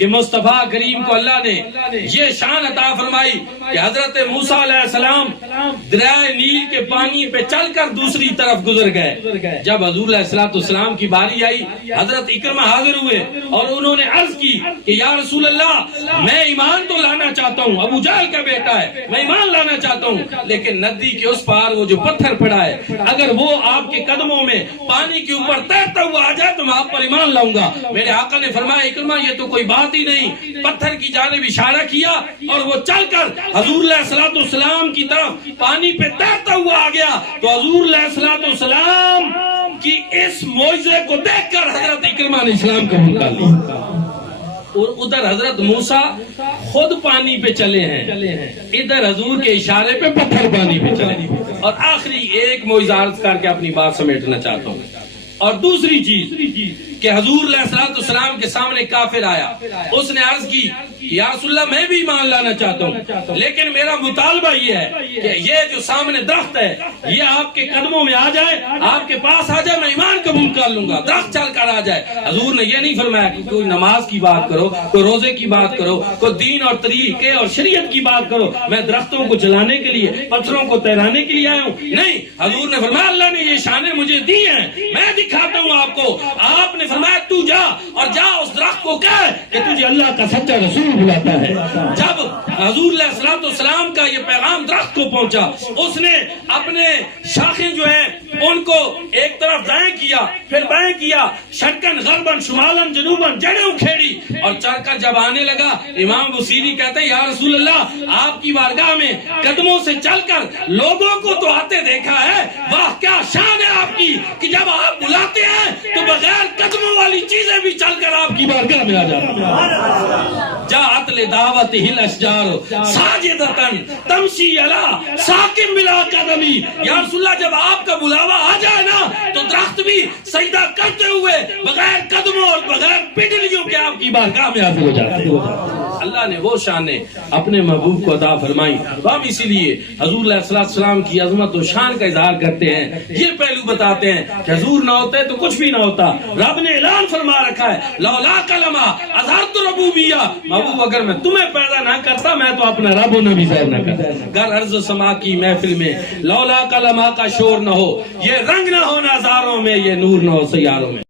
کہ مصطفیٰ کریم کو اللہ نے یہ شان عطا فرمائی کہ حضرت موسیٰ علیہ السلام دریائے نیل کے پانی پہ چل کر دوسری طرف گزر گئے. جب حضور علیہ السلام کی باری آئی حضرت اکرمہ حاضر ہوئے اور انہوں نے عرض کی کہ یا رسول اللہ میں ایمان تو لانا چاہتا ہوں, ابو جہل کا بیٹا ہے, میں ایمان لانا چاہتا ہوں, لیکن ندی کے اس پار وہ جو پتھر پڑا ہے اگر وہ آپ کے قدموں میں پانی کے اوپر تیرتا ہوا آ جائے تو میں آپ پر ایمان لاؤں گا. میرے آقا نے فرمایا اکرمہ یہ تو کوئی بات ہی نہیں. پتھر کی جانب اشارہ کیا اور وہ چل کر حضور علیہ السلام کی طرف پانی پہ تیرتا ہوا آ گیا. تو حضور علیہ السلام کی اس معجزے کو دیکھ کر حضرت اکرمہ نے اسلام قبول کر لیا. اور ادھر حضرت موسیٰ خود پانی پہ چلے ہیں, ادھر حضور کے اشارے پہ پتھر پانی پہ چلے. اور آخری ایک معجزہ عرض کر کے اپنی بات سمیٹنا چاہتا ہوں. اور دوسری چیز کہ حضور علیہ السلام کے سامنے کافر آیا, اس نے عرض کی یا رسول اللہ میں بھی ایمان لانا چاہتا ہوں لیکن میرا مطالبہ یہ ہے کہ یہ جو سامنے درخت ہے یہ آپ کے قدموں میں آ جائے, آپ کے پاس آ جائے, میں ایمان قبول کر لوں گا. درخت چل کر آ جائے. حضور نے یہ نہیں فرمایا کہ کوئی نماز کی بات کرو, کوئی روزے کی بات کرو, کوئی دین اور طریقے اور شریعت کی بات کرو, میں درختوں کو جلانے کے لیے پتھروں کو تیرانے کے لیے آیا ہوں. نہیں, حضور نے فرمایا اللہ نے یہ شانیں مجھے دی ہیں, میں دکھاتا ہوں آپ کو. آپ نے فرمایا تو جا اور جا اس درخت کو کہہ کہ تجھے اللہ کا سچا رسول بلاتا ہے. جب حضور علیہ السلام کا یہ پیغام درخت کو پہنچا, اس نے اپنے شاخیں جو ہیں ان کو ایک طرف دائیں کیا پھر بائیں کیا, شرقن غربن شمالن جنوبن جڑیں اکھیڑی اور چڑھ کر جب آنے لگا امام بصیری کہتے ہیں یا رسول اللہ آپ کی بارگاہ میں قدموں سے چل کر لوگوں کو تو آتے دیکھا ہے, واہ کیا شان ہے آپ کی کہ جب آپ بلاتے ہیں تو بغیر قدموں والی چیزیں بھی چل کر آپ کی بارگاہ میں آ جاتی ہیں. جاءت لدعوتہ الاشجار ساجدۃ تمشی علی ساکن بلا قدمی. یا رسول اللہ جب آپ کا بلاوا آ جائے نا تو درخت بھی سجدہ کرتے ہوئے بغیر قدموں اور بغیر پنڈلیوں کے آپ کی بارگاہ میں حاضر ہو جاتے ہیں. اللہ نے وہ شانیں اپنے محبوب کو عطا فرمائی. ہم اسی لیے حضور علیہ السلام کی عظمت و شان کا اظہار کرتے ہیں, یہ پہلو بتاتے ہیں کہ حضور نہ ہوتے تو کچھ بھی نہ ہوتا. رب نے اعلان فرما رکھا ہے لولا کلمہ اظہرت ربوبیہ, محبوب اگر میں تمہیں پیدا نہ کرتا میں تو اپنا رب ہونا بھی ظاہر نہ کرتا. گر عرض و سما کی محفل میں لولا کلمہ کا شور نہ ہو, یہ رنگ نہ ہو نظاروں میں, یہ نور نہ ہو سیاروں میں.